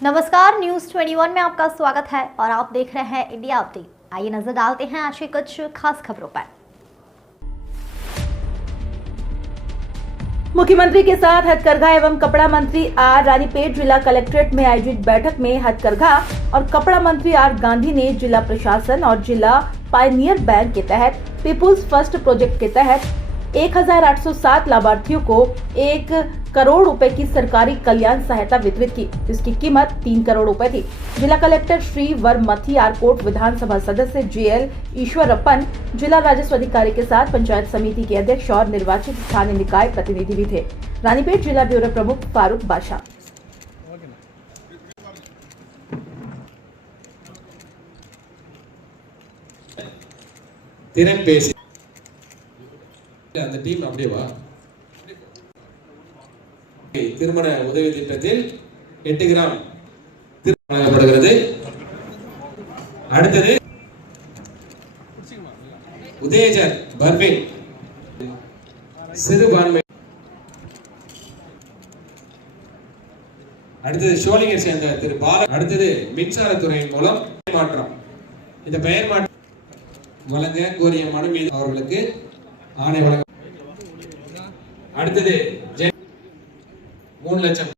नमस्कार, न्यूज 21 में आपका स्वागत है और आप देख रहे हैं इंडिया अपडेट। आइए नजर डालते हैं आज की कुछ खास खबरों पर। मुख्यमंत्री के साथ हथकरघा एवं कपड़ा मंत्री आर रानीपेट जिला कलेक्ट्रेट में आयोजित बैठक में हथकरघा और कपड़ा मंत्री आर गांधी ने जिला प्रशासन और जिला पायनियर बैंक के तहत पीपुल्स फर्स्ट प्रोजेक्ट के तहत 1807 लाभार्थियों को 1 करोड़ रुपए की सरकारी कल्याण सहायता वितरित की, जिसकी कीमत 3 करोड़ रुपए थी। जिला कलेक्टर श्री वरमथी आरकोट, विधानसभा सदस्य जेएल ईश्वरप्पन, जिला राजस्व अधिकारी के साथ पंचायत समिति के अध्यक्ष और निर्वाचित स्थानीय निकाय प्रतिनिधि भी थे। रानीपेट जिला ब्यूरो प्रमुख फारूक बादशाह। அந்த டீம் அப்படியே வா. திருமண உதவி திட்டத்தில் 8 கிராம் வழங்கப்படுகிறது. அடுத்தது உதயஜர் பர்வீன் சிறுபான்மை. அடுத்தது ஷோலிங்கை சேர்ந்த திரு பால. அடுத்தது மின்சாரத்துறையின் மூலம் மாற்றம். இந்த பெயர் மாற்றம் வழங்க கோரிய மனு மீது அவர்களுக்கு ஆணை வழங்க. அடுத்தது 3 லட்சம்